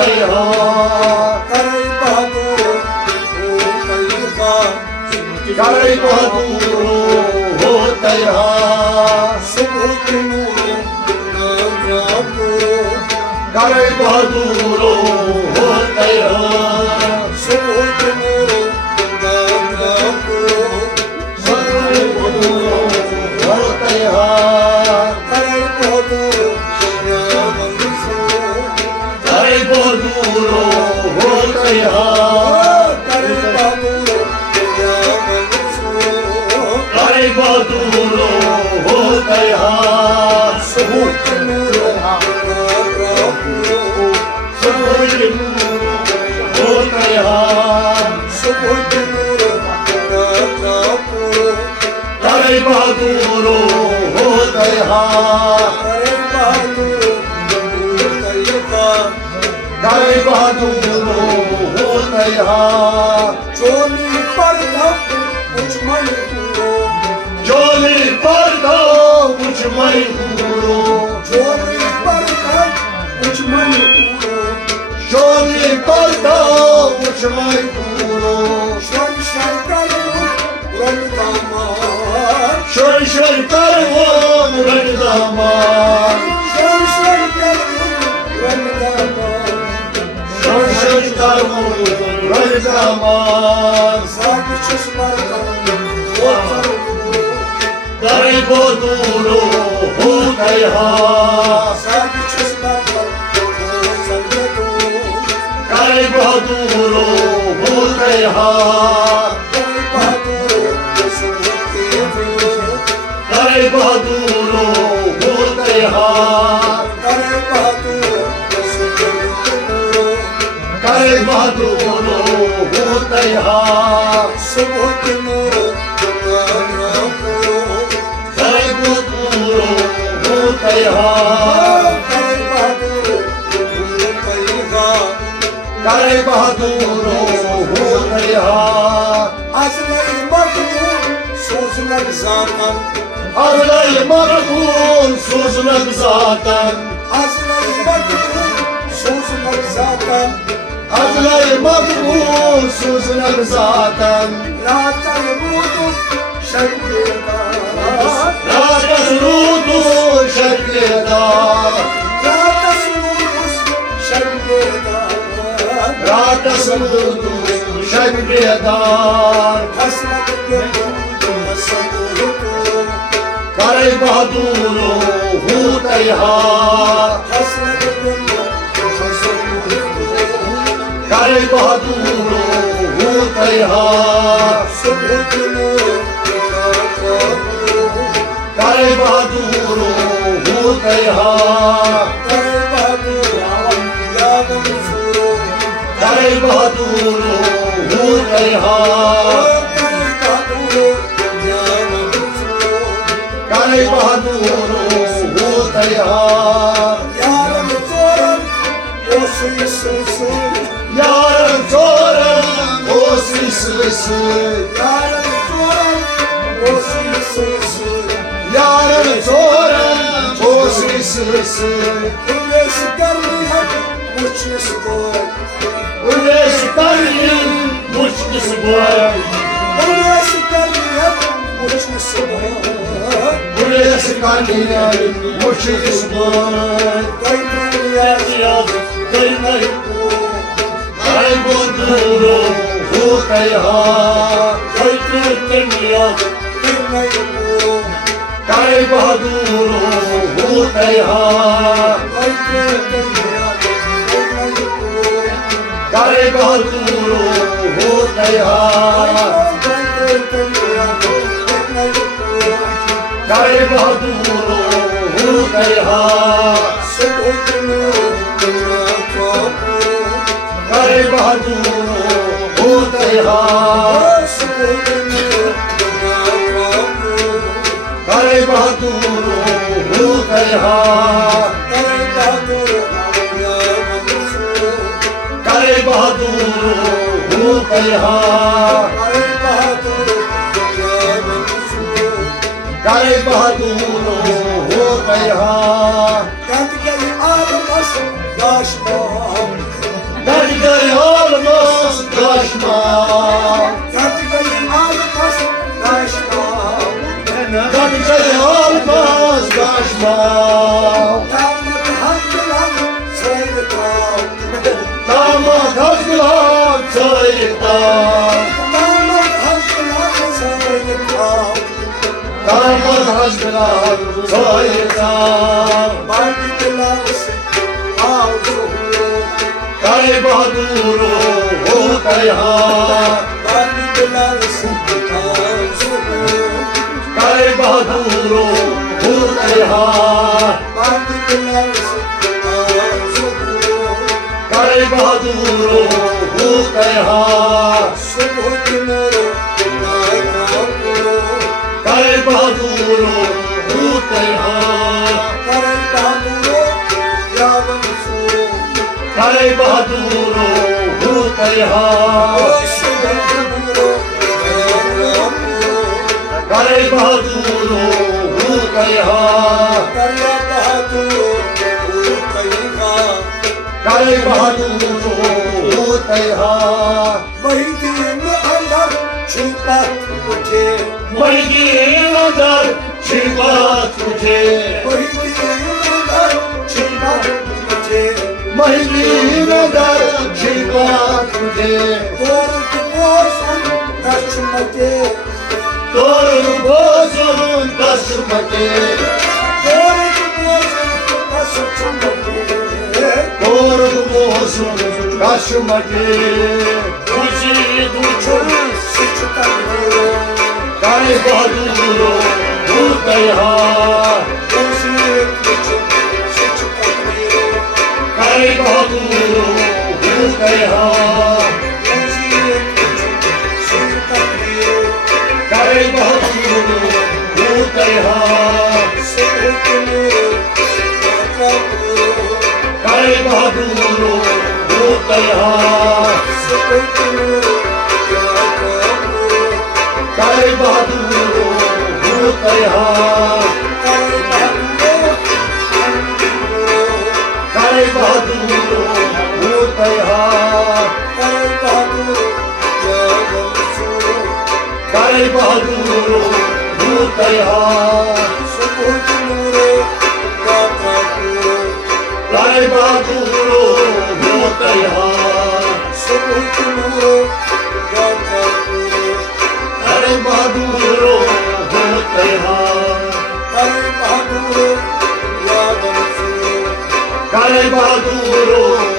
तैहा करे बहादुर करे बहादुर हो तैहा सुबह के नूर नाम करे बहादुर हो तैहा सुबह के नूर नाम करे बहादुर हो तैहा करे बहादुर करे बहादुर हो तैहा करे बहादुर करे बहादुर हो तैहा सुबह के नूर सुबह हो तैहा सुबह के नूर करे बहादुर हो तैहा करे बहादुर करे बहादुर हो तैहा चोली पर कुछ मन चोली पर दो कुछ मई पूरो चोली पर कुछ मन चोली पर दो कुछ मई पूरो शर शर कर रंगदामार शोर कर वो रणदामार शर शर कर रंगदामार शोर कर वो रणदामार सब चश्मर वो करे बहादुर हो तैहा सब चश्मर करे बहादुर हो तैहा करे बहादुर करे बहादुर हो तैहा करे बहादुर करे बहादुर हो तैहा सुबह के नूर करे बहादुर हो तैहा करे बहादुर करे बहादुर हो तैहा असलई मखदूम सोचनक जातन अगले मरहूम सोचनक जातन असलई मखदूम सोचनक जातन अगले मरहूम सोचनक जातन रातन रूदु शर्मिदा रातस रूदु शर्मिदा रातस रूदु शर्मिदा रातस रूदु शर्मिदा हसनत गुरु हसनत करे बहादुर हो तैहा हसनत गुरु हसनत करे बहादुर हो तैहा सुबह के नूर करे बहादुर हो तैहा करे बहादुर याद मंसूरो करे बहादुर हो तैहा करे बहादुर याद मंसूरो करे बहादुर हो तैहा यार मंसूरन ओसी सुसुर यार चोरन कोशिश यार मंसूरन ओसी सुसुर यार चोरन कोशिश उन्हें करनी है मुझे सुबह उन्हें करनी मुश्किल सुबह उन्हें करनी है मुझे सुबह उन्हें करनी मुश्किल सुबह कई दुनिया कई नहीं करे बहादुर हो तैहा करे बहादुर हो तैहा करे बहादुर हो तैहा करे बहादुर हो तैहा करे बहादुर हो तैहा करे बहादुर हो तैहा करे बहादुर हो तैहा करे बहादुर हो तैहा Kent gel ağlamaz yaş bağım Damat hazırlan sayıktan. Damat hazırlan sayıktan. Kare Bahadur ho tayar. Kare Bahadur ho tayar. Kare Bahadur ho tayar. Kare Bahadur ho tayar. Kare Bahadur ho tayar. Kare Bahadur ho tayar. Kare Bahadur ho tayar. Mahdi nazar çıkmaz tuझे Mahdi nazar çıkmaz tuझे Torun bozun taşımadı Torun bozun taşımadı Kuzi duçun Kare Bahadur ho tayar Kare Bahadur ho tayar Kare Bahadur ho tayar Kare Bahadur ho tayar Kare Bahadur ho tayar Kare Bahadur ho tayar Kare Bahadur ho tayar Kare Bahadur ho tayar Kare Bahadur ho tayar Kare Bahadur